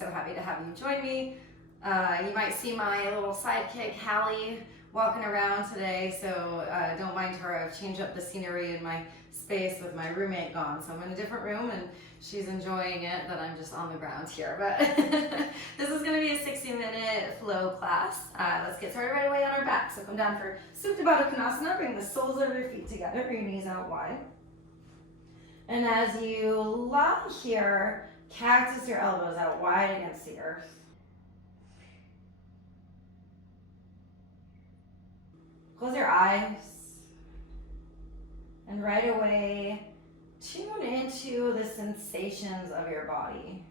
so happy to have you join me. You might see my little sidekick, Hallie, walking around today, so don't mind her. I've changed up the scenery in my space with my roommate gone, so I'm in a different room and she's enjoying it that I'm just on the ground here. But this is going to be a 60-minute flow class. Let's get started right away on our back. So come down for Supta Baddha Konasana. Bring the soles of your feet together, bring your knees out wide. And as you lie here, cactus your elbows out wide against the earth. Close your eyes. And right away, tune into the sensations of your body.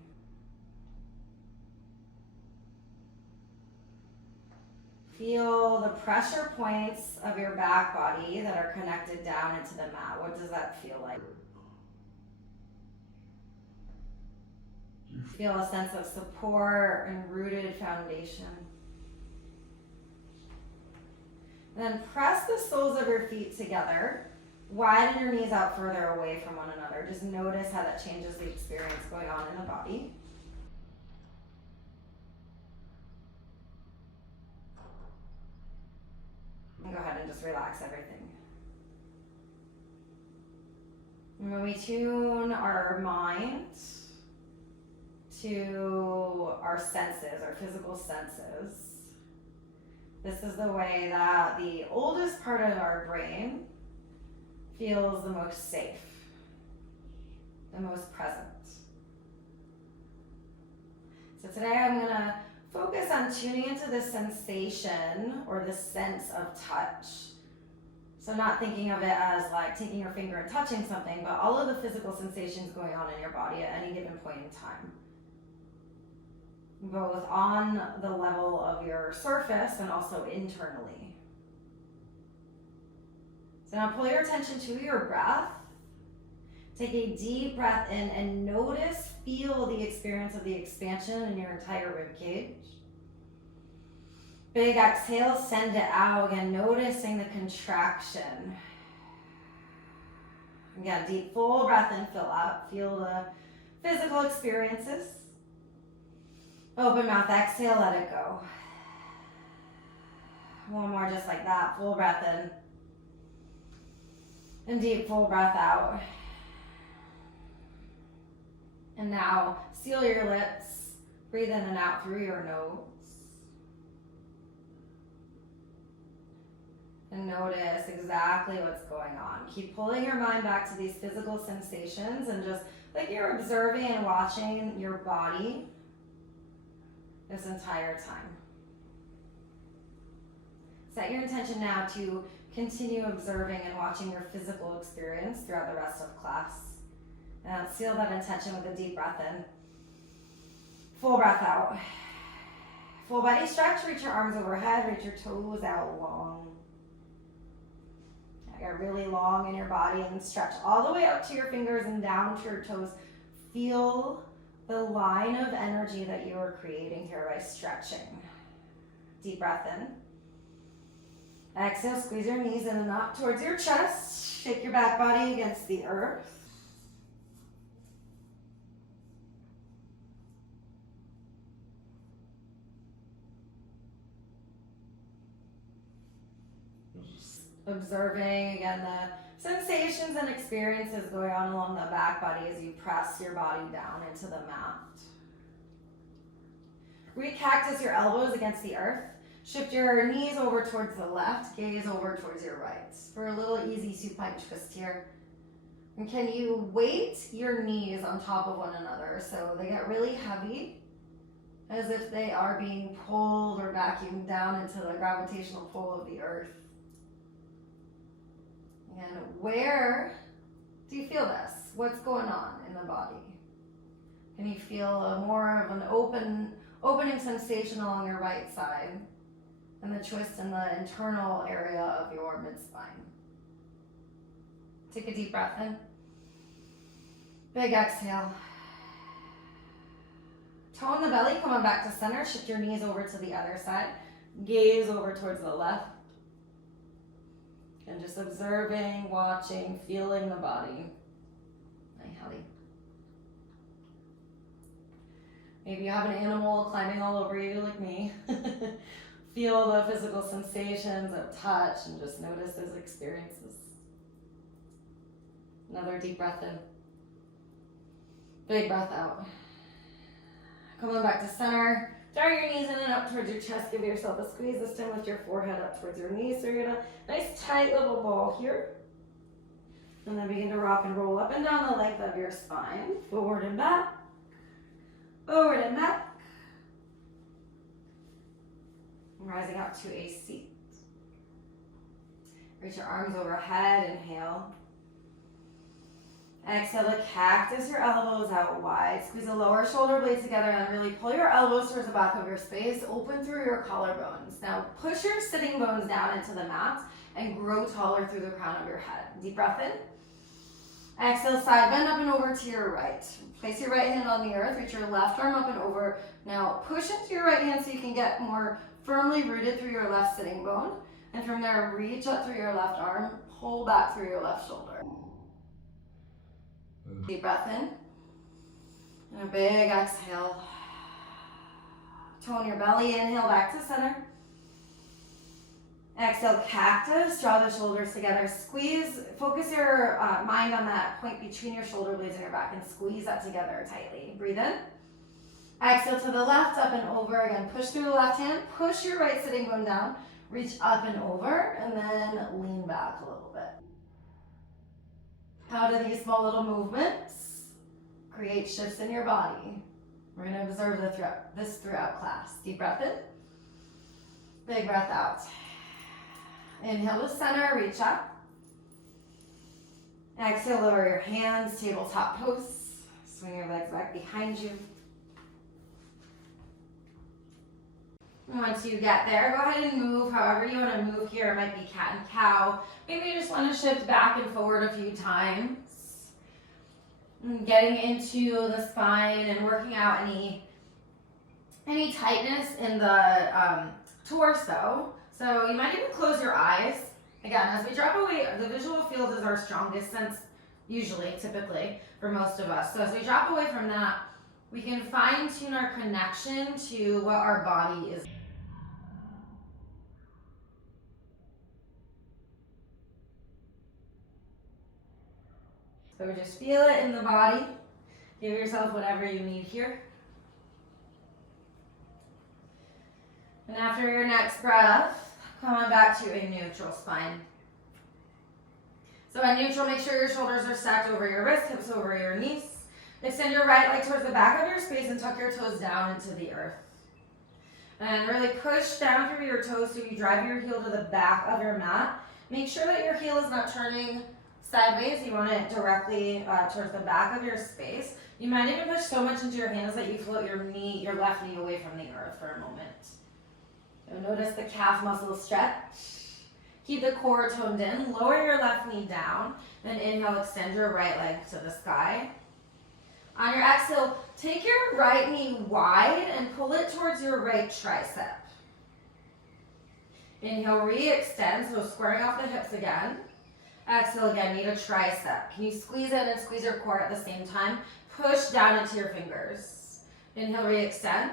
Feel the pressure points of your back body that are connected down into the mat. What does that feel like? Feel a sense of support and rooted foundation. And then press the soles of your feet together. Widen your knees out further away from one another. Just notice how that changes the experience going on in the body. And go ahead and just relax everything. And when we tune our mind to our senses, our physical senses, this is the way that the oldest part of our brain feels the most safe, the most present. So today I'm gonna focus on tuning into the sensation or the sense of touch. So not thinking of it as like taking your finger and touching something, but all of the physical sensations going on in your body at any given point in time. Both on the level of your surface and also internally. So now pull your attention to your breath. Take a deep breath in and notice, feel the experience of the expansion in your entire rib cage. Big exhale, send it out again, noticing the contraction. Again, deep full breath in, fill out, feel the physical experiences. Open mouth, exhale, let it go. One more just like that, full breath in. And deep full breath out. And now seal your lips, breathe in and out through your nose. And notice exactly what's going on. Keep pulling your mind back to these physical sensations and just like you're observing and watching your body this entire time. Set your intention now to continue observing and watching your physical experience throughout the rest of class. And seal that intention with a deep breath in. Full breath out. Full body stretch, reach your arms overhead, reach your toes out long. Get really long in your body and stretch all the way up to your fingers and down to your toes. Feel the line of energy that you are creating here by stretching. Deep breath in. Exhale, squeeze your knees in and up towards your chest. Shake your back body against the earth. Observing again the sensations and experiences going on along the back body as you press your body down into the mat. Recactus your elbows against the earth. Shift your knees over towards the left, gaze over towards your right. For a little easy supine twist here. And can you weight your knees on top of one another so they get really heavy, as if they are being pulled or vacuumed down into the gravitational pull of the earth. And where do you feel this? What's going on in the body? Can you feel more of an opening sensation along your right side and the twist in the internal area of your mid-spine? Take a deep breath in. Big exhale. Tone the belly, coming back to center. Shift your knees over to the other side. Gaze over towards the left. And just observing, watching, feeling the body. Hi, Hallie. Maybe you have an animal climbing all over you like me. Feel the physical sensations of touch and just notice those experiences. Another deep breath in. Big breath out. Coming back to center. Draw your knees in and up towards your chest. Give yourself a squeeze. This time lift your forehead up towards your knees. So you're in a nice tight little ball here. And then begin to rock and roll up and down the length of your spine. Forward and back. Forward and back. Rising up to a seat. Reach your arms overhead. Inhale. Exhale to cactus your elbows out wide. Squeeze the lower shoulder blades together and really pull your elbows towards the back of your space. Open through your collarbones. Now push your sitting bones down into the mat and grow taller through the crown of your head. Deep breath in. Exhale, side bend up and over to your right. Place your right hand on the earth. Reach your left arm up and over. Now push into your right hand so you can get more firmly rooted through your left sitting bone. And from there, reach up through your left arm. Pull back through your left shoulder. Deep breath in. And a big exhale. Tone your belly. Inhale back to center. Exhale, cactus. Draw the shoulders together. Squeeze. Focus your mind on that point between your shoulder blades and your back and squeeze that together tightly. Breathe in. Exhale to the left, up and over. Again, push through the left hand. Push your right sitting bone down. Reach up and over, and then lean back a little bit. How do these small little movements create shifts in your body? We're going to observe this throughout class. Deep breath in. Big breath out. Inhale to center, reach up. Exhale, lower your hands, tabletop pose. Swing your legs back behind you. Once you get there, go ahead and move however you want to move here. It might be cat and cow. Maybe you just want to shift back and forward a few times. And getting into the spine and working out any tightness in the torso. So you might even close your eyes. Again, as we drop away, the visual field is our strongest sense, usually, typically, for most of us. So as we drop away from that, we can fine-tune our connection to what our body is. So just feel it in the body. Give yourself whatever you need here. And after your next breath, come on back to a neutral spine. So in neutral, make sure your shoulders are stacked over your wrists, hips over your knees. Extend your right leg towards the back of your space and tuck your toes down into the earth. And really push down through your toes so you drive your heel to the back of your mat. Make sure that your heel is not turning sideways. You want it directly towards the back of your space. You might even push so much into your hands that you float your left knee away from the earth for a moment. So notice the calf muscle stretch. Keep the core toned in. Lower your left knee down. Then inhale, extend your right leg to the sky. On your exhale, take your right knee wide and pull it towards your right tricep. Inhale, re-extend, so squaring off the hips again. Exhale again, knee to tricep. Can you squeeze in and squeeze your core at the same time? Push down into your fingers. Inhale, re-extend.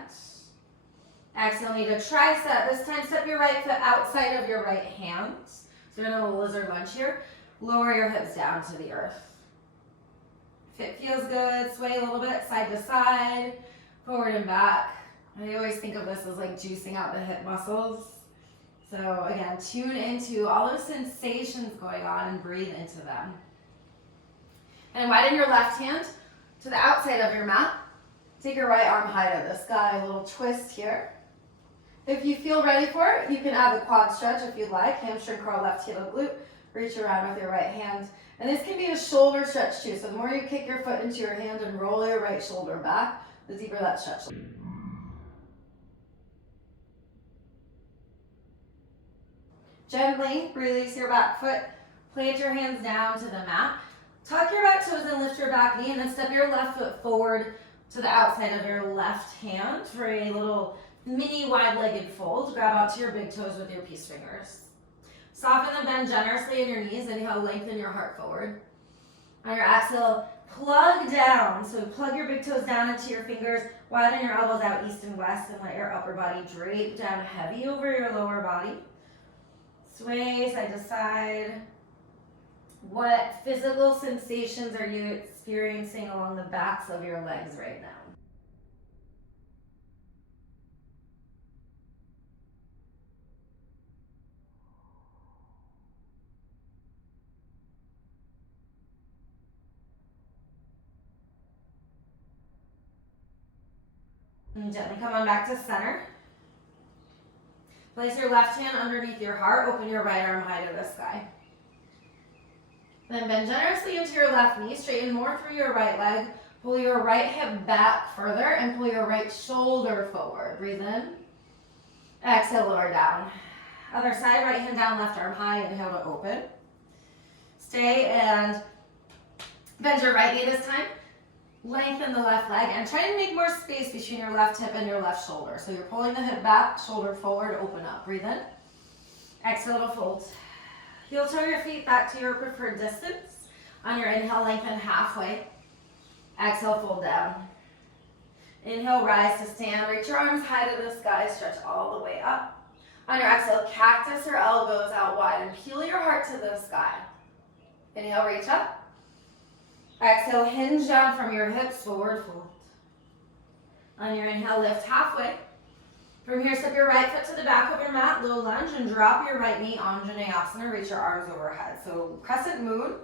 Exhale, knee to tricep. This time, step your right foot outside of your right hand. So you're in a lizard lunge here. Lower your hips down to the earth. If it feels good, sway a little bit side to side, forward and back. I always think of this as like juicing out the hip muscles. So again, tune into all those sensations going on and breathe into them. And widen your left hand to the outside of your mat. Take your right arm high to the sky, a little twist here. If you feel ready for it, you can add the quad stretch if you'd like. Hamstring curl, left heel glute. Reach around with your right hand. And this can be a shoulder stretch too. So the more you kick your foot into your hand and roll your right shoulder back, the deeper that stretch. Gently release your back foot. Plant your hands down to the mat. Tuck your back toes and lift your back knee, and then step your left foot forward to the outside of your left hand for a little mini wide-legged fold. Grab onto your big toes with your peace fingers. Soften the bend generously in your knees. Inhale, lengthen your heart forward. On your exhale, plug down. So plug your big toes down into your fingers, widen your elbows out east and west, and let your upper body drape down heavy over your lower body. Sway side to side. What physical sensations are you experiencing along the backs of your legs right now? And gently come on back to center. Place your left hand underneath your heart. Open your right arm high to the sky. Then bend generously into your left knee. Straighten more through your right leg. Pull your right hip back further and pull your right shoulder forward. Breathe in. Exhale, lower down. Other side, right hand down, left arm high. Inhale to open. Stay and bend your right knee this time. Lengthen the left leg and try to make more space between your left hip and your left shoulder. So you're pulling the hip back, shoulder forward, open up. Breathe in. Exhale to fold. Heel toe your feet back to your preferred distance. On your inhale, lengthen halfway. Exhale, fold down. Inhale, rise to stand. Reach your arms high to the sky. Stretch all the way up. On your exhale, cactus your elbows out wide and peel your heart to the sky. Inhale, reach up. Exhale, hinge down from your hips, forward fold. On your inhale, lift halfway. From here, step your right foot to the back of your mat, low lunge, and drop your right knee, Anjaneyasana. Reach your arms overhead. So crescent moon.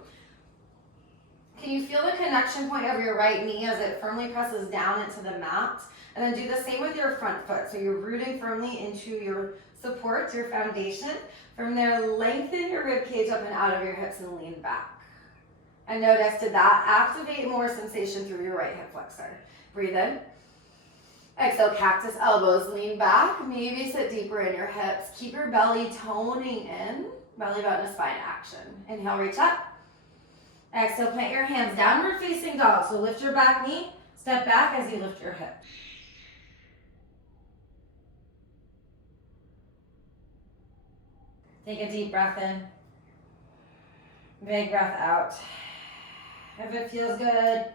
Can you feel the connection point of your right knee as it firmly presses down into the mat? And then do the same with your front foot. So you're rooting firmly into your support, your foundation. From there, lengthen your rib cage up and out of your hips and lean back. And notice, did that activate more sensation through your right hip flexor? Breathe in. Exhale, cactus elbows, lean back. Maybe sit deeper in your hips. Keep your belly toning in. Belly button to spine action. Inhale, reach up. Exhale, plant your hands downward facing dog. So lift your back knee, step back as you lift your hip. Take a deep breath in. Big breath out. If it feels good,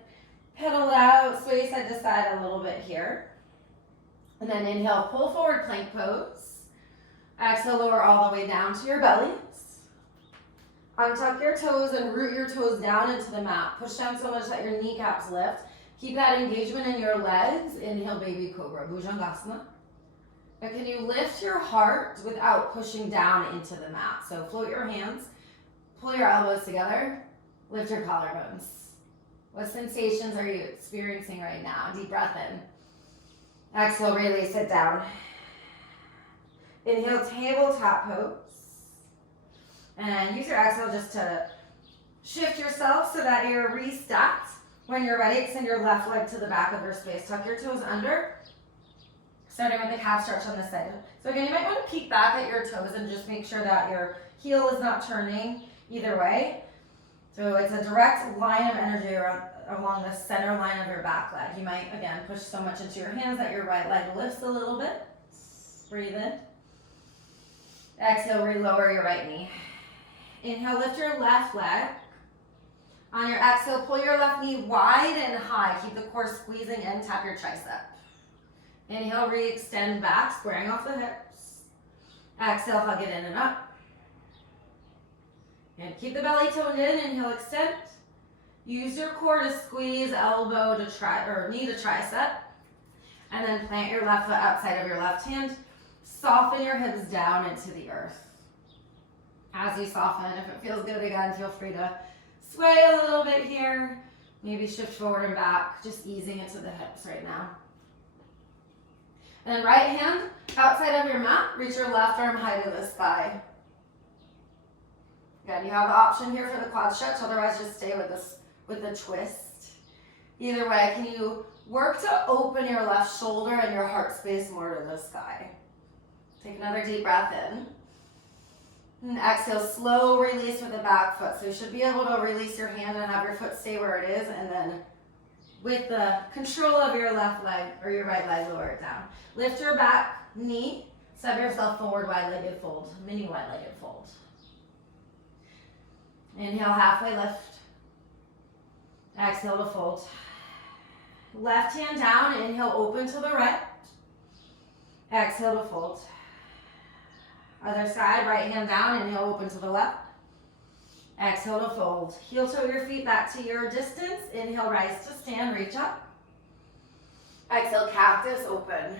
pedal out, sway side to side a little bit here. And then inhale, pull forward, plank pose. Exhale, lower all the way down to your bellies. Untuck your toes and root your toes down into the mat. Push down so much that your kneecaps lift. Keep that engagement in your legs. Inhale, baby cobra, Bhujangasana. But can you lift your heart without pushing down into the mat? So float your hands, pull your elbows together, lift your collarbones. What sensations are you experiencing right now? Deep breath in. Exhale, release it down. Inhale, tabletop pose. And use your exhale just to shift yourself so that you're restacked. When you're ready, extend your left leg to the back of your space. Tuck your toes under, starting with the calf stretch on this side. So again, you might want to peek back at your toes and just make sure that your heel is not turning either way. So it's a direct line of energy along the center line of your back leg. You might, again, push so much into your hands that your right leg lifts a little bit. Breathe in. Exhale, relower your right knee. Inhale, lift your left leg. On your exhale, pull your left knee wide and high. Keep the core squeezing in, tap your tricep. Inhale, re-extend back, squaring off the hips. Exhale, hug it in and up. And keep the belly toned in. Inhale, extend. Use your core to squeeze elbow to knee to tricep. And then plant your left foot outside of your left hand. Soften your hips down into the earth. As you soften, if it feels good again, feel free to sway a little bit here. Maybe shift forward and back, just easing into the hips right now. And then right hand outside of your mat, reach your left arm high to the sky. Again, you have the option here for the quad stretch, otherwise just stay with the twist. Either way, can you work to open your left shoulder and your heart space more to the sky? Take another deep breath in. And exhale, slow release with the back foot. So you should be able to release your hand and have your foot stay where it is, and then with the control of your left leg or your right leg, lower it down. Lift your back knee, step yourself forward, wide-legged fold, mini wide-legged fold. Inhale, halfway lift. Exhale to fold. Left hand down, inhale, open to the right. Exhale to fold. Other side, right hand down, inhale, open to the left. Exhale to fold. Heel toe your feet back to your distance. Inhale, rise to stand, reach up. Exhale, cactus, open.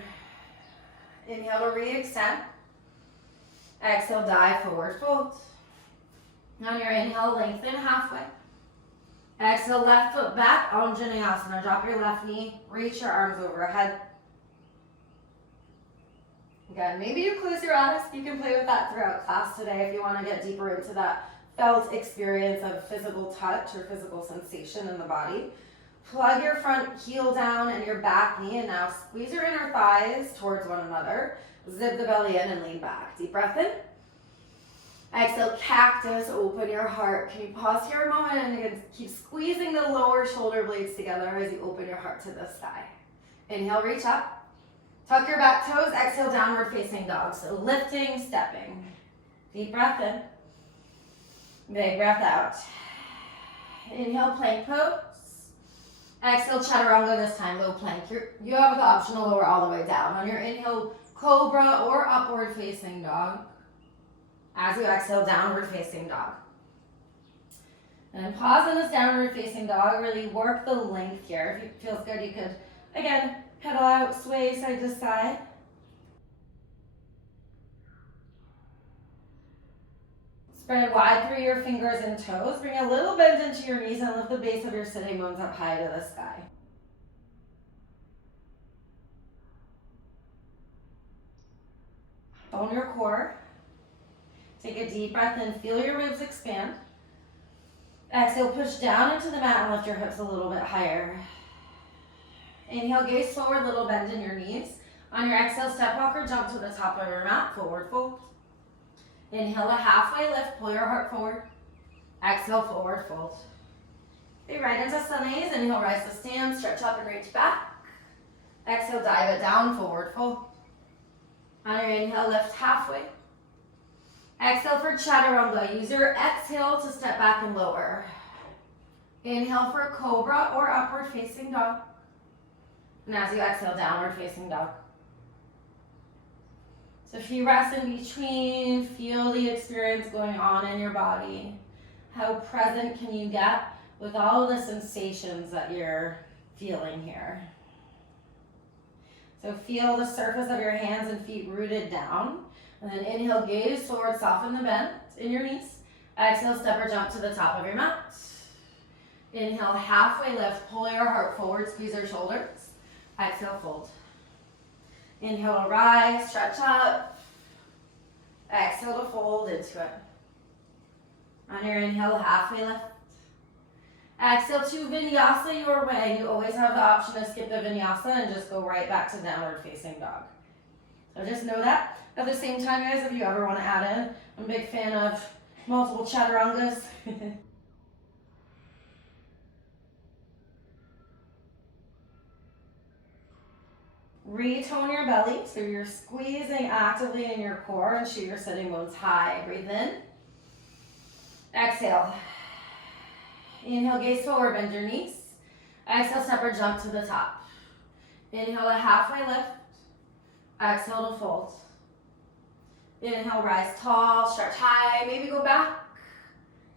Inhale to re-extend. Exhale, dive forward, fold. On your inhale, lengthen halfway. Exhale, left foot back, Vinyasa. Drop your left knee, reach your arms overhead. Again, maybe you close your eyes. You can play with that throughout class today if you want to get deeper into that felt experience of physical touch or physical sensation in the body. Plug your front heel down and your back knee, and now squeeze your inner thighs towards one another. Zip the belly in and lean back. Deep breath in. Exhale, cactus, open your heart. Can you pause here a moment and again, keep squeezing the lower shoulder blades together as you open your heart to the sky. Inhale, reach up. Tuck your back toes. Exhale, downward facing dog. So lifting, stepping. Deep breath in. Big breath out. Inhale, plank pose. Exhale, chaturanga this time, low plank. You have the option to lower all the way down. On your inhale, cobra or upward facing dog. As you exhale, downward facing dog. And then pause in this downward facing dog. Really work the length here. If it feels good, you could, again, pedal out, sway side to side. Spread wide through your fingers and toes. Bring a little bend into your knees and lift the base of your sitting bones up high to the sky. Own your core. Take a deep breath in. Feel your ribs expand. Exhale, push down into the mat and lift your hips a little bit higher. Inhale, gaze forward, little bend in your knees. On your exhale, step walk or jump to the top of your mat, forward fold. Inhale, a halfway lift, pull your heart forward. Exhale, forward fold. Okay, right into sunnies. Inhale, rise to stand, stretch up and reach back. Exhale, dive it down, forward fold. On your inhale, lift halfway. Exhale for chaturanga. Use your exhale to step back and lower. Inhale for cobra or upward facing dog. And as you exhale, downward facing dog. So if you rest in between, feel the experience going on in your body. How present can you get with all the sensations that you're feeling here? So feel the surface of your hands and feet rooted down. And then inhale, gaze forward, soften the bend in your knees. Exhale, step or jump to the top of your mat. Inhale, halfway lift, pull your heart forward, squeeze your shoulders. Exhale, fold. Inhale to rise, stretch up. Exhale to fold into it. On your inhale, halfway lift. Exhale to Vinyasa your way. You always have the option to skip the Vinyasa and just go right back to downward facing dog. So just know that. At the same time, guys, if you ever want to add in, I'm a big fan of multiple chaturangas. Retone your belly, so you're squeezing actively in your core and shoot your sitting bones high. Breathe in. Exhale. Inhale, gaze forward, bend your knees. Exhale, step or jump to the top. Inhale, a halfway lift. Exhale to fold. Inhale, rise tall, stretch high, maybe go back.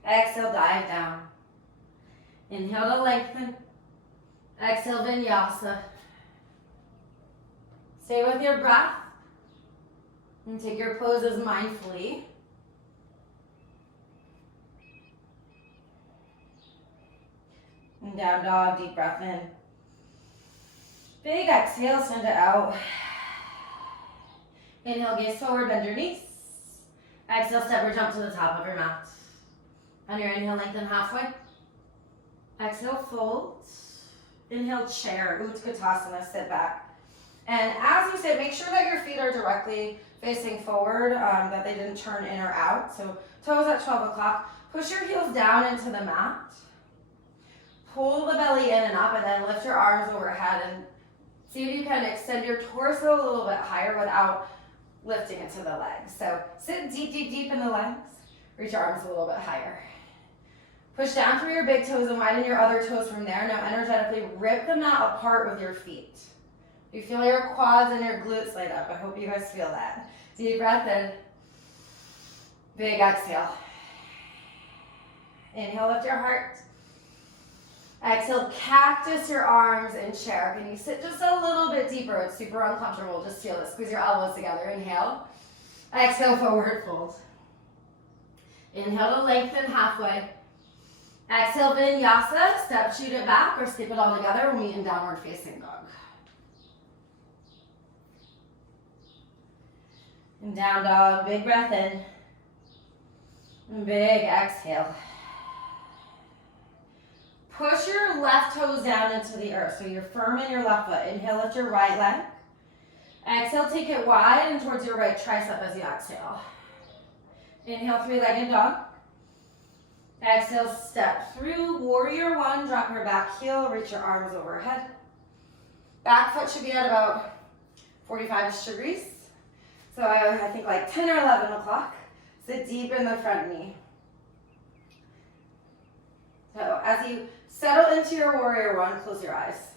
Exhale, dive down. Inhale to lengthen. Exhale, Vinyasa. Stay with your breath. And take your poses mindfully. And down dog, deep breath in. Big exhale, send it out. Inhale, gaze forward, bend your knees. Exhale, step or jump to the top of your mat. On your inhale, lengthen halfway. Exhale, fold. Inhale, chair, Utkatasana, sit back. And as you sit, make sure that your feet are directly facing forward, that they didn't turn in or out. So toes at 12 o'clock. Push your heels down into the mat. Pull the belly in and up, and then lift your arms overhead and see if you can extend your torso a little bit higher without lifting into the legs. So sit deep, deep, deep in the legs. Reach your arms a little bit higher. Push down through your big toes and widen your other toes from there. Now energetically rip the mat apart with your feet. You feel your quads and your glutes light up. I hope you guys feel that. Deep breath in. Big exhale. Inhale, lift your heart. Exhale, cactus your arms in chair. Can you sit just a little bit deeper? It's super uncomfortable. Just feel it. Squeeze your elbows together. Inhale. Exhale, forward fold. Inhale to lengthen halfway. Exhale, Vinyasa. Step, shoot it back, or skip it all together. We'll meet in downward facing dog. And down dog, big breath in. And big exhale. Push your left toes down into the earth, so you're firm in your left foot. Inhale, lift your right leg. Exhale, take it wide and towards your right tricep as you exhale. Inhale, three-legged dog. Exhale, step through, warrior one, drop your back heel, reach your arms overhead. Back foot should be at about 45-ish degrees. So I think like 10 or 11 o'clock. Sit deep in the front knee. So as you settle into your warrior one, close your eyes.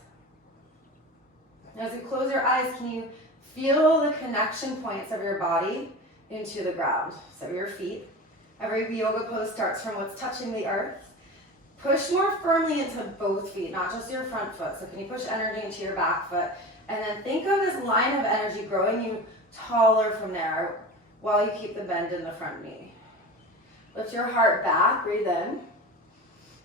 As you close your eyes, can you feel the connection points of your body into the ground? So your feet. Every yoga pose starts from what's touching the earth. Push more firmly into both feet, not just your front foot. So can you push energy into your back foot? And then think of this line of energy growing you taller from there while you keep the bend in the front knee. Lift your heart back, breathe in.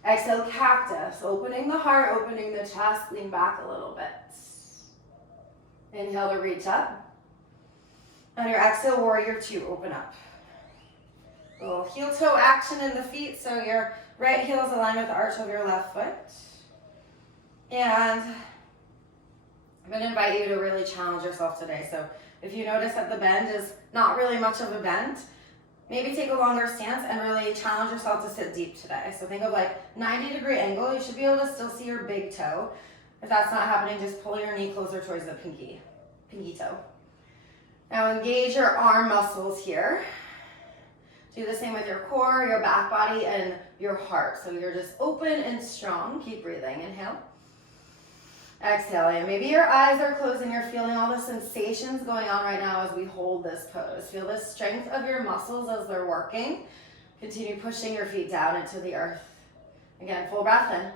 Exhale, cactus, opening the heart, opening the chest, lean back a little bit. Inhale to reach up. On your exhale, warrior two, open up. A little heel toe action in the feet, so your right heel is aligned with the arch of your left foot. And I'm going to invite you to really challenge yourself today. So if you notice that the bend is not really much of a bend, maybe take a longer stance and really challenge yourself to sit deep today. So think of like 90-degree angle. You should be able to still see your big toe. If that's not happening, just pull your knee closer towards the pinky toe. Now engage your arm muscles here. Do the same with your core, your back body, and your heart. So you're just open and strong. Keep breathing. Inhale. Exhaling. Maybe your eyes are closed and you're feeling all the sensations going on right now as we hold this pose. Feel the strength of your muscles as they're working. Continue pushing your feet down into the earth. Again, full breath in.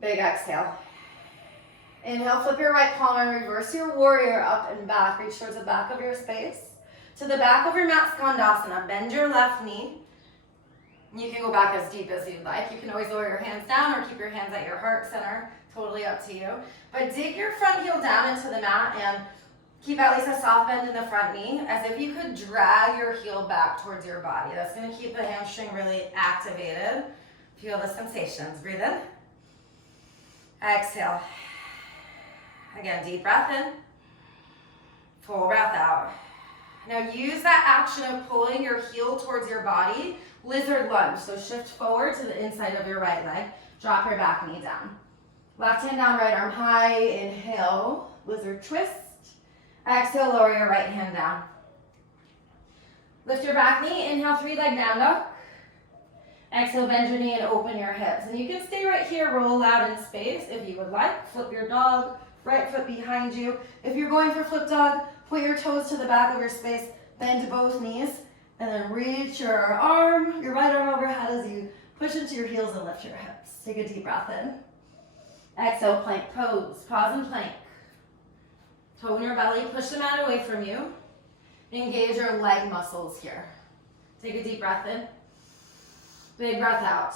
Big exhale. Inhale, flip your right palm and reverse your warrior up and back. Reach towards the back of your space. To the back of your mat, Skandasana. Bend your left knee. You can go back as deep as you'd like. You can always lower your hands down or keep your hands at your heart center. Totally up to you. But dig your front heel down into the mat and keep at least a soft bend in the front knee, as if you could drag your heel back towards your body. That's going to keep the hamstring really activated. Feel the sensations. Breathe in. Exhale. Again, deep breath in. Full breath out. Now use that action of pulling your heel towards your body. Lizard lunge. So shift forward to the inside of your right leg. Drop your back knee down. Left hand down, right arm high. Inhale, lizard twist. Exhale, lower your right hand down. Lift your back knee. Inhale, three-leg down dog. Exhale, bend your knee and open your hips. And you can stay right here, roll out in space if you would like. Flip your dog, right foot behind you. If you're going for flip dog, point your toes to the back of your space, bend both knees, and then reach your arm, your right arm overhead as you push into your heels and lift your hips. Take a deep breath in. Exhale, plank pose. Pause and plank. Toe in your belly, push the mat away from you. Engage your leg muscles here. Take a deep breath in. Big breath out.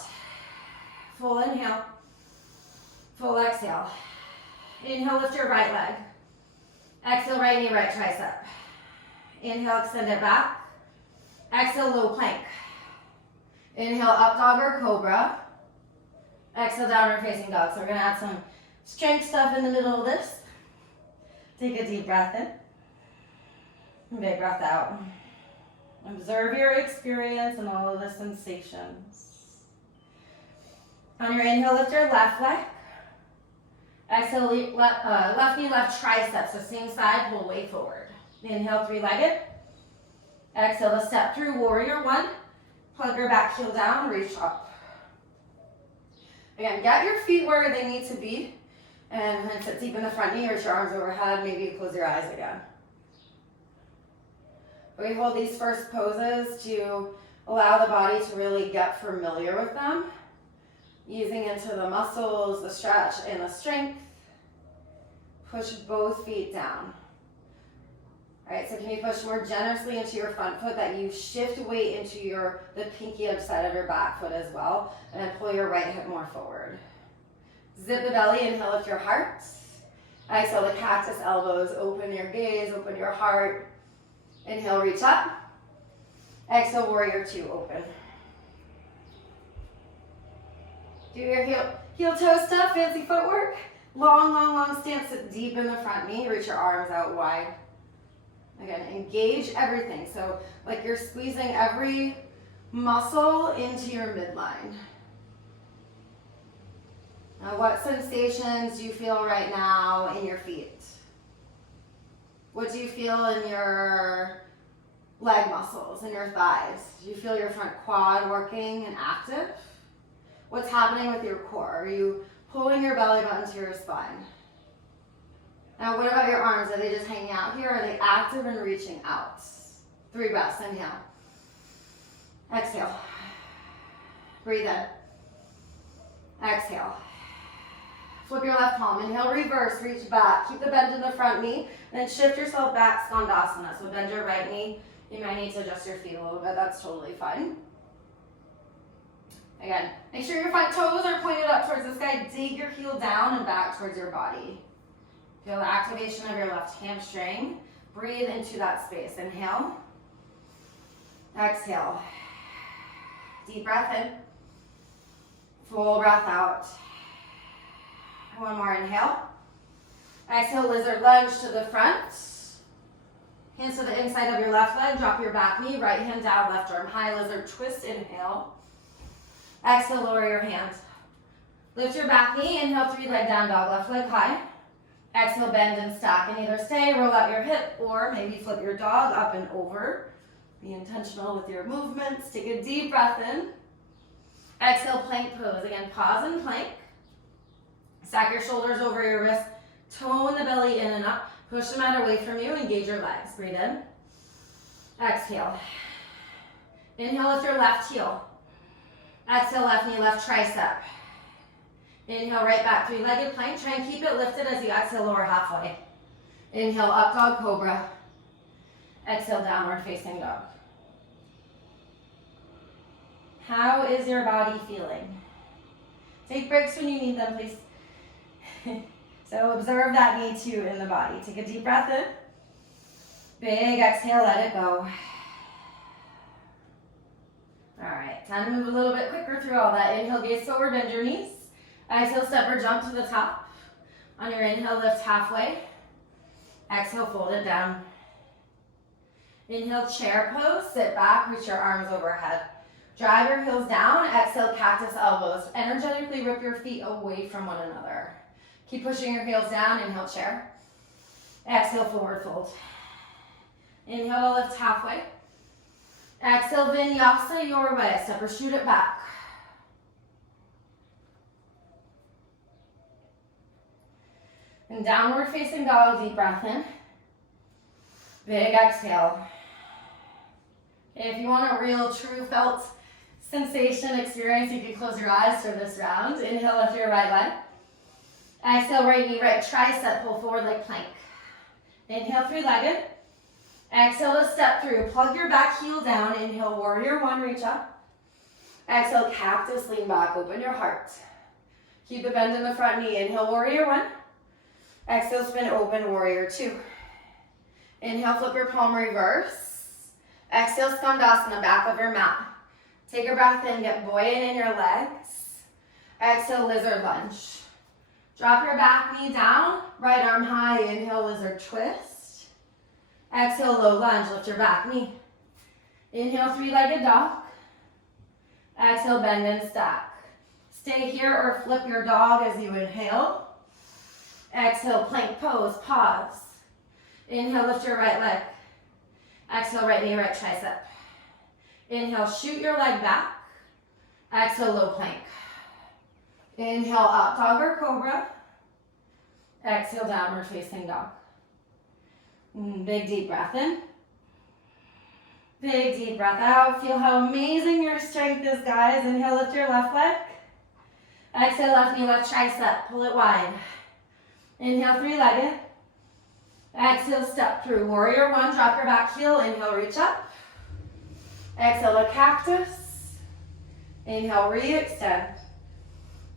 Full inhale. Full exhale. Inhale, lift your right leg. Exhale, right knee, right tricep. Inhale, extend it back. Exhale, low plank. Inhale, up dog or cobra. Exhale, downward facing dog. So we're going to add some strength stuff in the middle of this. Take a deep breath in. Big breath out. Observe your experience and all of the sensations. On your inhale, lift your left leg. Exhale, left knee, left tricep. So same side, pull way forward. Inhale, three-legged. Exhale to step through warrior one. Plug your back heel down, reach up. Again, get your feet where they need to be. And then sit deep in the front knee, reach your arms overhead, maybe close your eyes again. We hold these first poses to allow the body to really get familiar with them, easing into the muscles, the stretch, and the strength. Push both feet down. All right, so can you push more generously into your front foot, that you shift weight into the pinky edge side of your back foot as well, and then pull your right hip more forward. Zip the belly, inhale, lift your heart. Exhale the cactus elbows, open your gaze, open your heart. Inhale, reach up. Exhale, warrior two, open. Do your heel toe stuff, fancy footwork. Long, long, long stance, sit deep in the front knee, reach your arms out wide. Again, engage everything. So like you're squeezing every muscle into your midline. Now, what sensations do you feel right now in your feet? What do you feel in your leg muscles, in your thighs? Do you feel your front quad working and active? What's happening with your core? Are you pulling your belly button to your spine? Now, what about your arms? Are they just hanging out here? Are they active and reaching out? 3 breaths, inhale. Exhale. Breathe in. Exhale. Flip your left palm. Inhale, reverse, reach back. Keep the bend in the front knee. Then shift yourself back, Skandasana. So bend your right knee. You might need to adjust your feet a little bit. That's totally fine. Again, make sure your front toes are pointed up towards the sky. Dig your heel down and back towards your body. Feel the activation of your left hamstring. Breathe into that space. Inhale. Exhale. Deep breath in. Full breath out. One more inhale. Exhale, lizard lunge to the front. Hands to the inside of your left leg. Drop your back knee. Right hand down, left arm high. Lizard twist, inhale. Exhale, lower your hands. Lift your back knee. Inhale, 3-leg down dog, left leg high. Exhale, bend and stack, and either stay, roll out your hip, or maybe flip your dog up and over. Be intentional with your movements. Take a deep breath in. Exhale, plank pose. Again, pause and plank. Stack your shoulders over your wrist. Tone the belly in and up. Push the mat away from you. Engage your legs. Breathe in. Exhale. Inhale, lift your left heel. Exhale, left knee, left tricep. Inhale, right back, 3-legged plank. Try and keep it lifted as you exhale, lower halfway. Inhale, up dog cobra. Exhale, downward facing dog. How is your body feeling? Take breaks when you need them, please. So observe that need to in the body. Take a deep breath in. Big exhale, let it go. All right, time to move a little bit quicker through all that. Inhale, gaze forward, bend your knees. Exhale, step or jump to the top. On your inhale, lift halfway. Exhale, fold it down. Inhale, chair pose. Sit back, reach your arms overhead. Drive your heels down. Exhale, cactus elbows. Energetically rip your feet away from one another. Keep pushing your heels down. Inhale, chair. Exhale, forward fold. Inhale to lift halfway. Exhale, Vinyasa your way. Step or shoot it back. And downward facing dog, deep breath in. Big exhale. Okay, if you want a real, true, felt sensation experience, you can close your eyes for this round. Inhale, lift your right leg. Exhale, right knee, right tricep, pull forward like plank. Inhale, 3-legged. Exhale to step through. Plug your back heel down. Inhale, warrior one, reach up. Exhale, cactus, lean back, open your heart. Keep the bend in the front knee. Inhale, warrior one. Exhale, spin open, warrior two. Inhale, flip your palm, reverse. Exhale, Skandasana, back of your mat. Take a breath in, get buoyant in your legs. Exhale, lizard lunge. Drop your back knee down, right arm high. Inhale, lizard twist. Exhale, low lunge, lift your back knee. Inhale, 3-legged dog. Exhale, bend and stack. Stay here or flip your dog as you inhale. Exhale, plank pose, pause. Inhale, lift your right leg. Exhale, right knee, right tricep. Inhale, shoot your leg back. Exhale, low plank. Inhale, up dog or cobra. Exhale, downward facing dog. Big deep breath in. Big deep breath out. Feel how amazing your strength is, guys. Inhale, lift your left leg. Exhale, left knee, left tricep. Pull it wide. Inhale, three-legged. Exhale, step through. Warrior one, drop your back heel. Inhale, reach up. Exhale to cactus. Inhale, re-extend.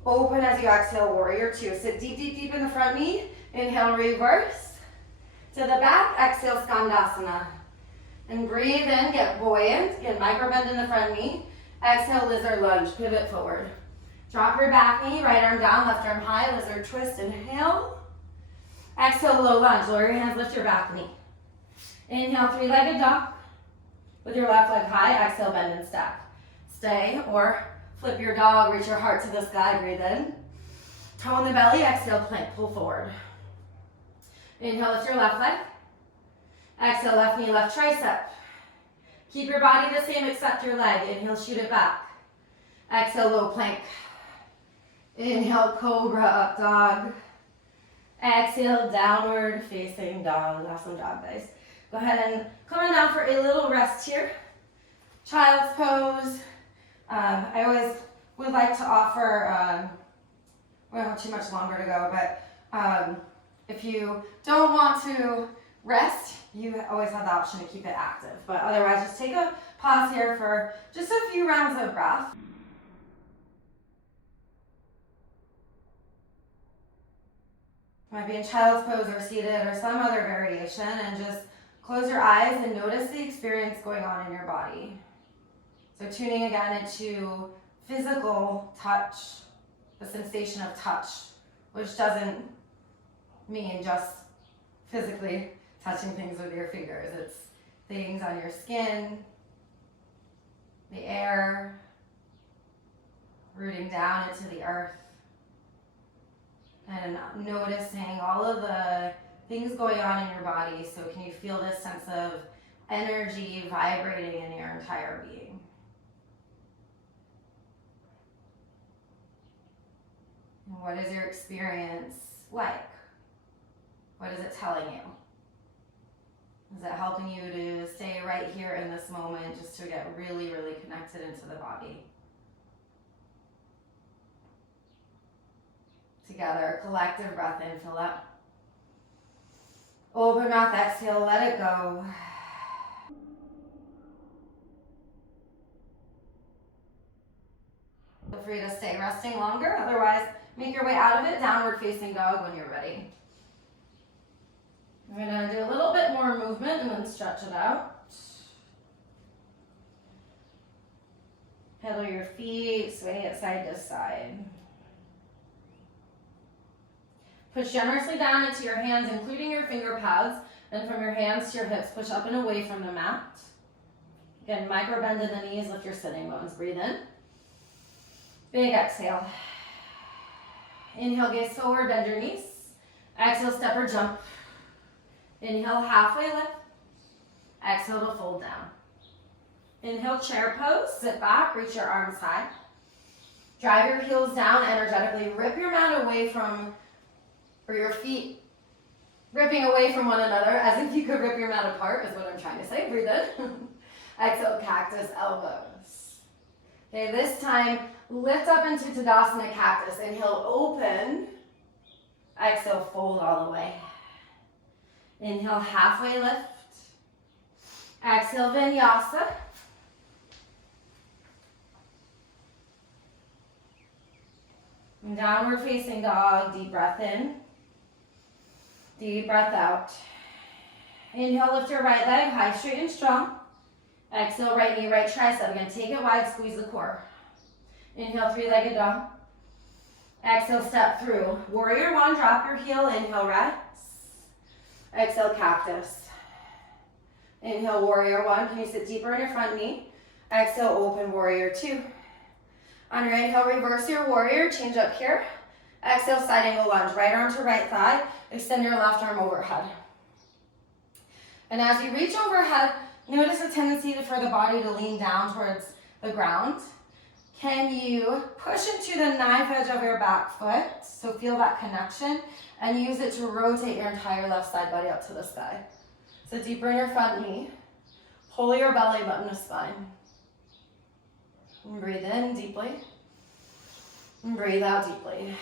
Open as you exhale, warrior two. Sit deep, deep, deep in the front knee. Inhale, reverse. To the back, exhale, Skandasana. And breathe in, get buoyant. Get micro bend in the front knee. Exhale, lizard lunge, pivot forward. Drop your back knee, right arm down, left arm high, lizard twist, inhale. Exhale, low lunge, lower your hands, lift your back knee. Inhale, three-legged dog. With your left leg high, exhale, bend and stack. Stay, or flip your dog, reach your heart to the sky, breathe in. Toe in the belly, exhale, plank, pull forward. Inhale, lift your left leg. Exhale, left knee, left tricep. Keep your body the same except your leg. Inhale, shoot it back. Exhale, low plank. Inhale, cobra, up dog. Exhale, downward facing dog. Awesome job, guys. Go ahead and come on down for a little rest here. Child's pose. I always would like to offer, we don't have too much longer to go, but if you don't want to rest, you always have the option to keep it active. But otherwise, just take a pause here for just a few rounds of breath. Might be in child's pose or seated or some other variation, and just close your eyes and notice the experience going on in your body. So tuning again into physical touch, the sensation of touch, which doesn't mean just physically touching things with your fingers. It's things on your skin, the air, rooting down into the earth. And noticing all of the things going on in your body. So can you feel this sense of energy vibrating in your entire being? And what is your experience like? What is it telling you? Is it helping you to stay right here in this moment, just to get really, really connected into the body? Together, collective breath in, fill up. Open mouth, exhale, let it go. Feel free to stay resting longer, otherwise make your way out of it, downward facing dog when you're ready. We're gonna do a little bit more movement and then stretch it out. Pedal your feet, sway it side to side. Push generously down into your hands, including your finger pads, and from your hands to your hips, push up and away from the mat. Again, micro bend in the knees, lift your sitting bones. Breathe in. Big exhale. Inhale, gaze forward, bend your knees. Exhale, step or jump. Inhale, halfway lift. Exhale to fold down. Inhale, chair pose. Sit back, reach your arms high. Drive your heels down energetically. Rip your mat away from, or your feet ripping away from one another, as if you could rip your mat apart, is what I'm trying to say. Breathe in. Exhale, cactus, elbows. Okay, this time, lift up into Tadasana, cactus. Inhale, open. Exhale, fold all the way. Inhale, halfway lift. Exhale, Vinyasa. And downward facing dog, deep breath in. Deep breath out. Inhale, lift your right leg, high, straight, and strong. Exhale, right knee, right tricep. Again, take it wide, squeeze the core. Inhale, three-legged dog. Exhale, step through. Warrior one, drop your heel. Inhale, rest. Exhale, cactus. Inhale, warrior one. Can you sit deeper in your front knee? Exhale, open, warrior two. On your inhale, reverse your warrior. Change up here. Exhale, side angle lunge. Right arm to right thigh. Extend your left arm overhead. And as you reach overhead, notice a tendency for the body to lean down towards the ground. Can you push into the knife edge of your back foot, so feel that connection, and use it to rotate your entire left side body up to the sky. So deeper in your front knee. Pull your belly button to spine. And breathe in deeply. And breathe out deeply.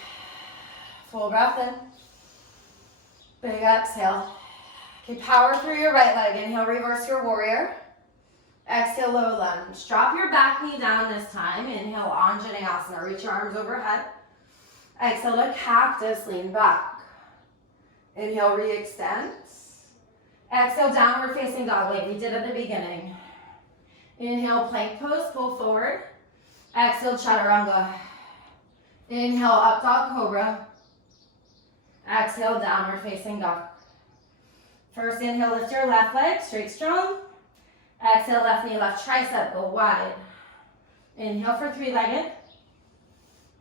Full breath in. Big exhale. Okay, power through your right leg. Inhale, reverse your warrior. Exhale, low lunge. Drop your back knee down this time. Inhale, Anjaneyasana. Reach your arms overhead. Exhale to cactus, lean back. Inhale, re-extend. Exhale, downward facing dog like we did at the beginning. Inhale, plank pose, pull forward. Exhale, chaturanga. Inhale, up dog cobra. Exhale, downward facing dog. First inhale, lift your left leg, straight strong. Exhale, left knee, left tricep, go wide. Inhale for three-legged.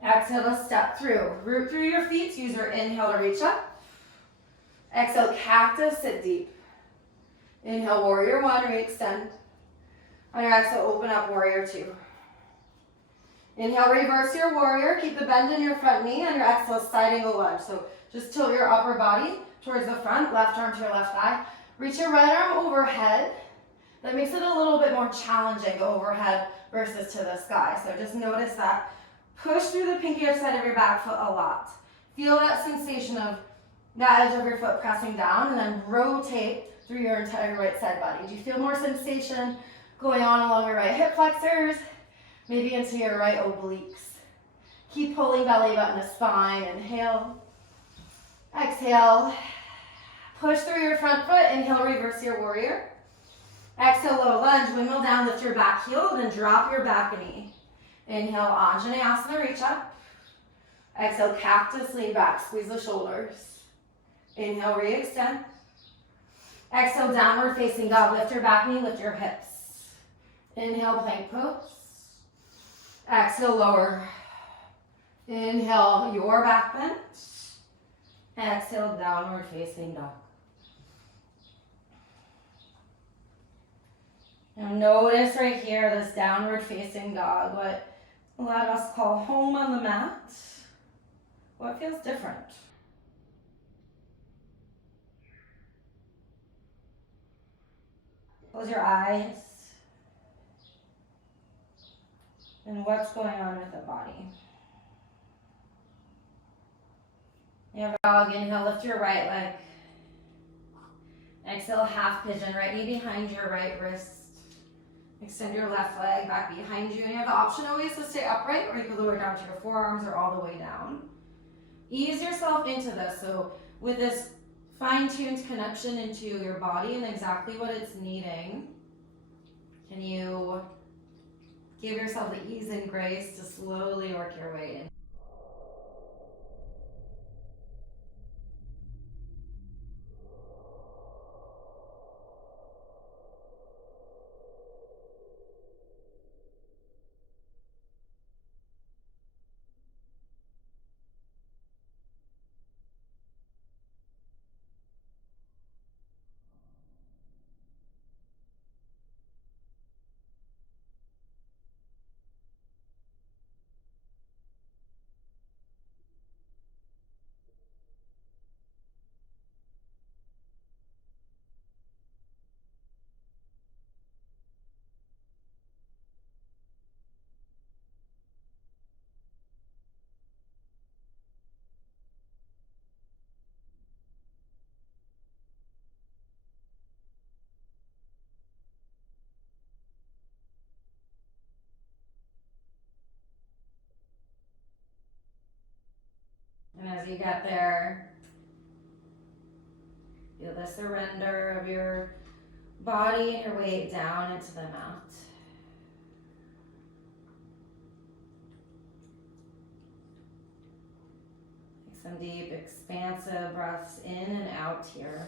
Exhale to step through. Root through your feet, use your inhale to reach up. Exhale, cactus, sit deep. Inhale, warrior one, re-extend. On your exhale, open up, warrior two. Inhale, reverse your warrior. Keep the bend in your front knee. On your exhale, side angle lunge. So just tilt your upper body towards the front, left arm to your left thigh. Reach your right arm overhead. That makes it a little bit more challenging, go overhead versus to the sky. So just notice that. Push through the pinky edge side of your back foot a lot. Feel that sensation of that edge of your foot pressing down, and then rotate through your entire right side body. Do you feel more sensation going on along your right hip flexors, maybe into your right obliques? Keep pulling belly button to spine. Inhale. Exhale. Push through your front foot. Inhale, reverse your warrior. Exhale, low lunge. Windmill down, lift your back heel, then drop your back knee. Inhale, Anjaneyasana, reach up. Exhale, cactus, lean back, squeeze the shoulders. Inhale, re-extend. Exhale, downward facing dog. Lift your back knee, lift your hips. Inhale, plank pose. Exhale, lower. Inhale, your back bend. Exhale, downward facing dog. Now notice right here, this downward facing dog, what a lot of us call home on the mat. What feels different? Close your eyes. And what's going on with the body? You have a dog. Inhale, lift your right leg. Exhale, half pigeon, right knee behind your right wrist. Extend your left leg back behind you. And you have the option always to stay upright, or you can lower down to your forearms or all the way down. Ease yourself into this. So with this fine-tuned connection into your body and exactly what it's needing, can you give yourself the ease and grace to slowly work your way in? And as you get there, feel the surrender of your body and your weight down into the mat. Take some deep, expansive breaths in and out here.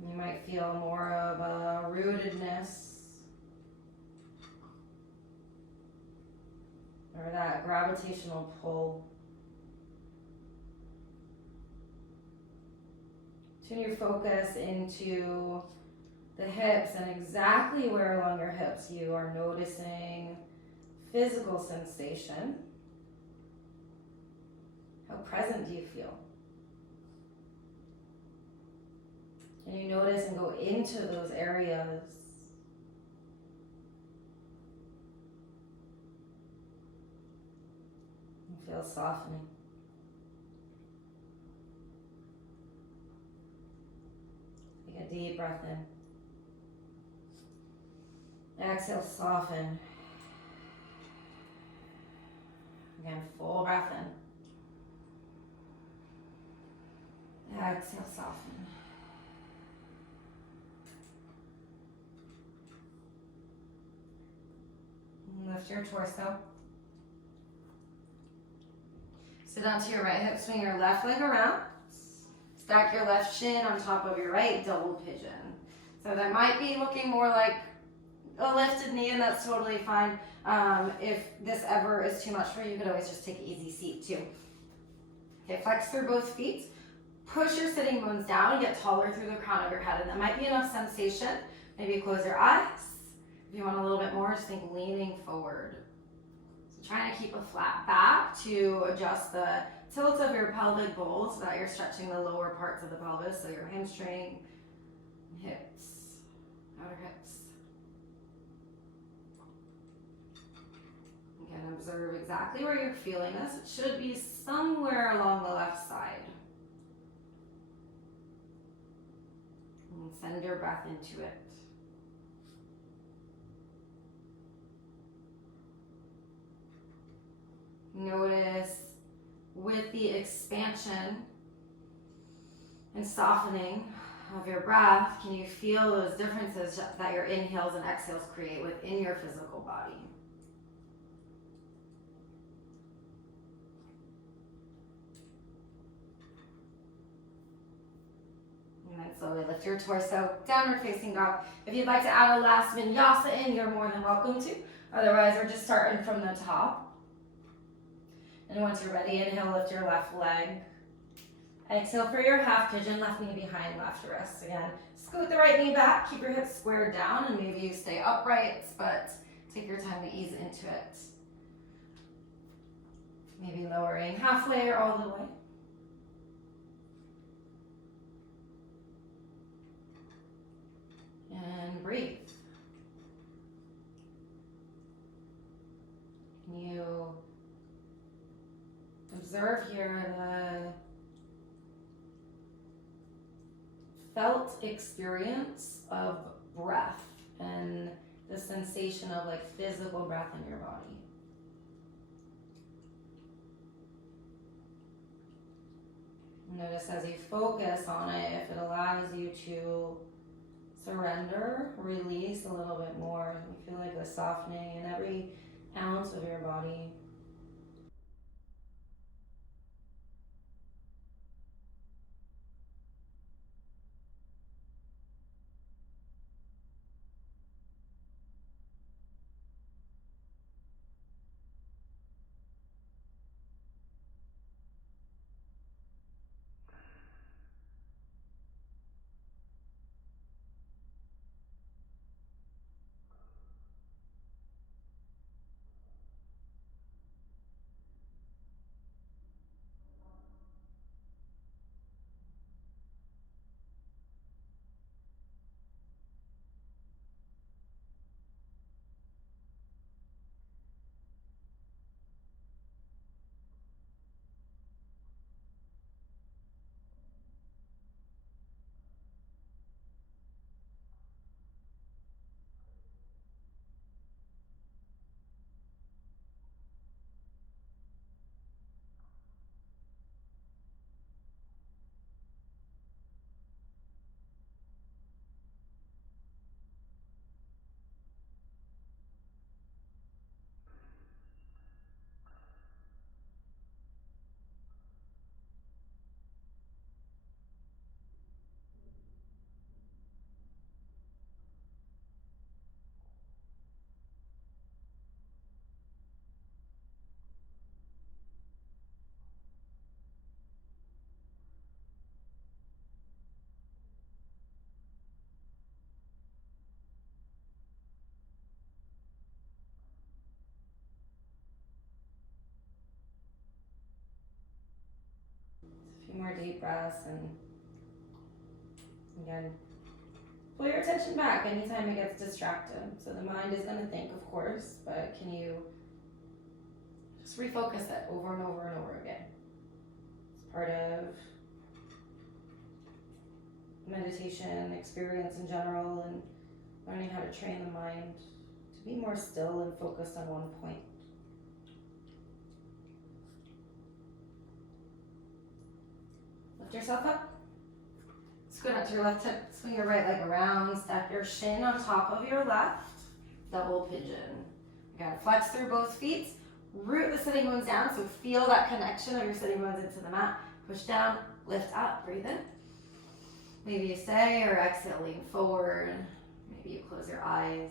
You might feel more of a rootedness, or that gravitational pull. Tune your focus into the hips, and exactly where along your hips you are noticing physical sensation. How present do you feel? Can you notice and go into those areas? And feel softening. Take a deep breath in. Exhale, soften. Again, full breath in. Exhale, soften. Lift your torso. Sit onto your right hip, swing your left leg around. Stack your left shin on top of your right, double pigeon. So that might be looking more like a lifted knee, and that's totally fine. If this ever is too much for you, you could always just take an easy seat too. Okay, flex through both feet. Push your sitting bones down and get taller through the crown of your head, and that might be enough sensation. Maybe close your eyes. If you want a little bit more, just think leaning forward. So trying to keep a flat back to adjust the tilt of your pelvic bowl so that you're stretching the lower parts of the pelvis, so your hamstring, hips, outer hips. Again, observe exactly where you're feeling this. It should be somewhere along the left side. And send your breath into it. Notice with the expansion and softening of your breath, can you feel those differences that your inhales and exhales create within your physical body? And then slowly lift your torso, downward facing dog. If you'd like to add a last vinyasa in, you're more than welcome to. Otherwise, we're just starting from the top. And once you're ready, inhale, lift your left leg. Exhale for your half pigeon, left knee behind left wrist. Again, scoot the right knee back, keep your hips squared down, and maybe you stay upright, but take your time to ease into it. Maybe lowering halfway or all the way. And breathe. Can you observe here the felt experience of breath and the sensation of like physical breath in your body. Notice as you focus on it, if it allows you to surrender, release a little bit more. You feel like a softening in every ounce of your body. breaths, and again, pull your attention back anytime it gets distracted. So the mind is going to think, of course, but can you just refocus it over and over and over again? It's part of meditation experience in general, and learning how to train the mind to be more still and focused on one point. Lift yourself up. Scoot out to your left hip. Swing your right leg around. Step your shin on top of your left. Double pigeon. Again, flex through both feet. Root the sitting bones down, so feel that connection of your sitting bones into the mat. Push down, lift up, breathe in. Maybe you stay or exhale, lean forward. Maybe you close your eyes.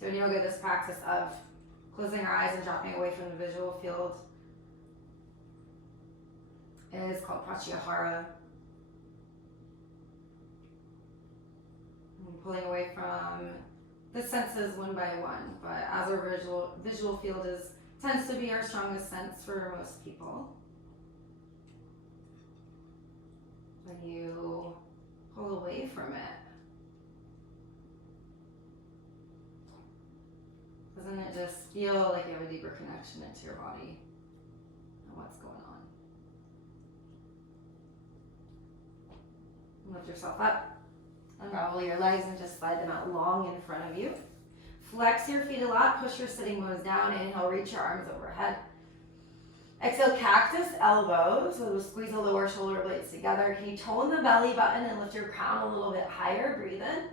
So in yoga, this practice of closing our eyes and dropping away from the visual field is called Prachiyahara. And pulling away from the senses one by one, but as our visual field tends to be our strongest sense for most people. When you pull away from it, doesn't it just feel like you have a deeper connection into your body and what's going on? Lift yourself up, unravel your legs and just slide them out long in front of you. Flex your feet a lot, push your sitting bones down. Inhale, reach your arms overhead. Exhale, cactus elbows, so squeeze the lower shoulder blades together. Can you tone the belly button and lift your crown a little bit higher? Breathe in.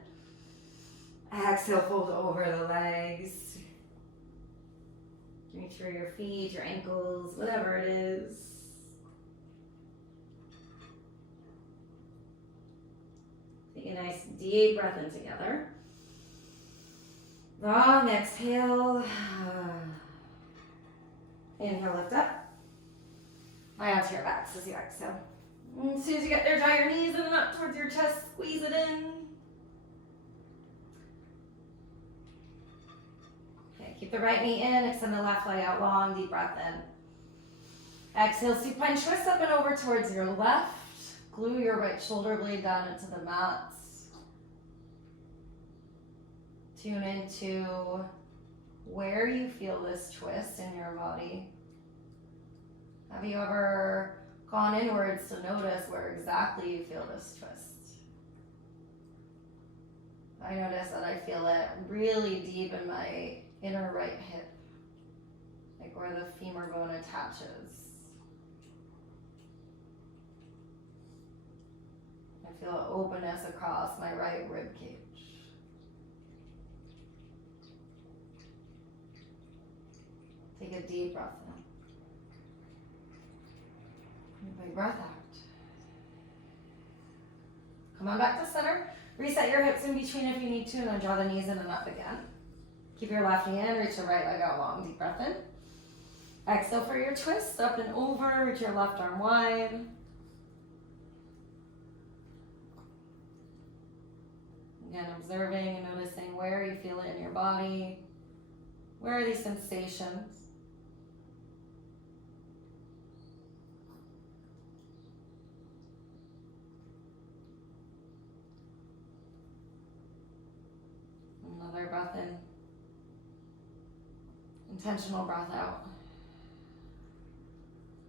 Exhale, fold over the legs. Make sure your feet, your ankles, whatever it is. Take a nice deep breath in together. Long exhale. Inhale, lift up. Lie onto your backs as you exhale. And as soon as you get there, draw your knees in and up towards your chest. Squeeze it in. Okay, keep the right knee in. Extend the left leg out long. Deep breath in. Exhale, supine twist up and over towards your left. Glue your right shoulder blade down into the mat. Tune into where you feel this twist in your body. Have you ever gone inwards to notice where exactly you feel this twist? I notice that I feel it really deep in my inner right hip, like where the femur bone attaches. I feel openness across my right rib cage. Take a deep breath in. Big breath out. Come on back to center. Reset your hips in between if you need to, and then draw the knees in and up again. Keep your left knee in, reach your right leg out long. Deep breath in. Exhale for your twist, up and over, reach your left arm wide. Again, observing and noticing where you feel it in your body. Where are these sensations? Another breath in. Intentional breath out.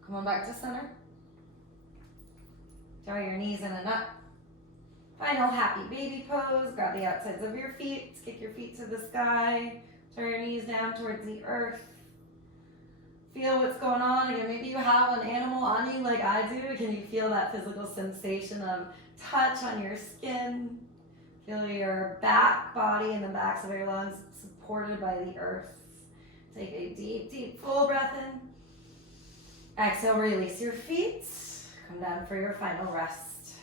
Come on back to center. Draw your knees in and up. Final happy baby pose. Grab the outsides of your feet. Kick your feet to the sky. Draw your knees down towards the earth. Feel what's going on. Again, maybe you have an animal on you like I do. Can you feel that physical sensation of touch on your skin? Feel your back body and the backs of your lungs supported by the earth. Take a deep, deep, full breath in. Exhale, release your feet. Come down for your final rest.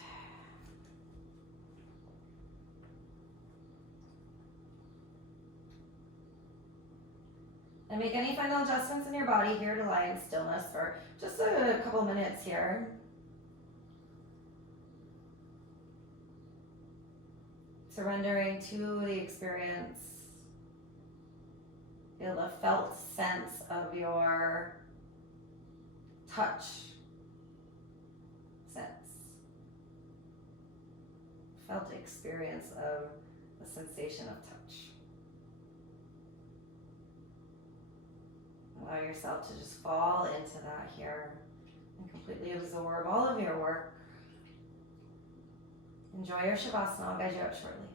And make any final adjustments in your body here to lie in stillness for just a couple minutes here. Surrendering to the experience. Feel the felt sense of your touch felt experience of the sensation of touch. Allow yourself to just fall into that here and completely absorb all of your work. Enjoy your Shavasana. I'll guide you out shortly.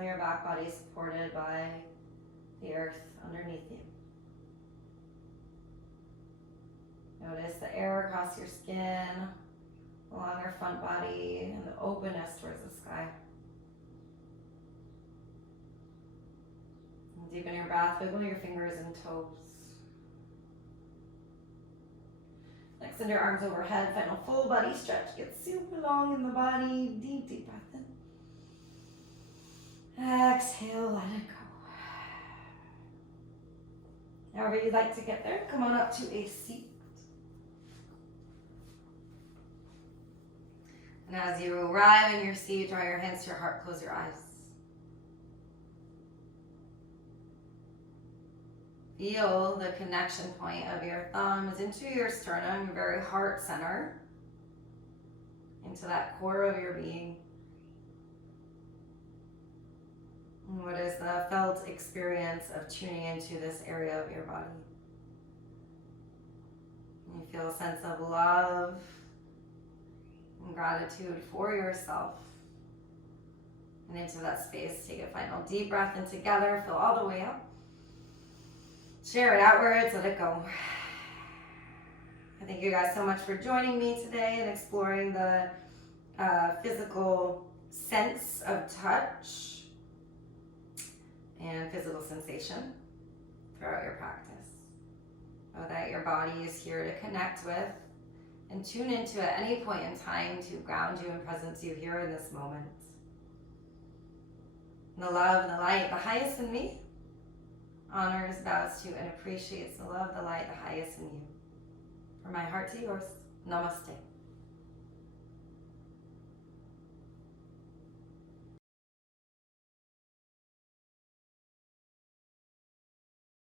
Feel your back body supported by the earth underneath you. Notice the air across your skin, along your front body, and the openness towards the sky. And deepen your breath, wiggle your fingers and toes. Extend your arms overhead, find a full body stretch. Get super long in the body. Deep, deep breath in. Exhale, let it go. However you'd like to get there, come on up to a seat. And as you arrive in your seat, draw your hands to your heart, close your eyes. Feel the connection point of your thumbs into your sternum, your very heart center, into that core of your being. And what is the felt experience of tuning into this area of your body? You feel a sense of love and gratitude for yourself. And into that space, take a final deep breath in together, fill all the way up. Share it outwards, let it go. I thank you guys so much for joining me today and exploring the physical sense of touch and physical sensation throughout your practice. Know that your body is here to connect with and tune into at any point in time to ground you and presence you here in this moment. And the love and the light, the highest in me, honors, bows to, and appreciates the love, the light, the highest in you. From my heart to yours, namaste.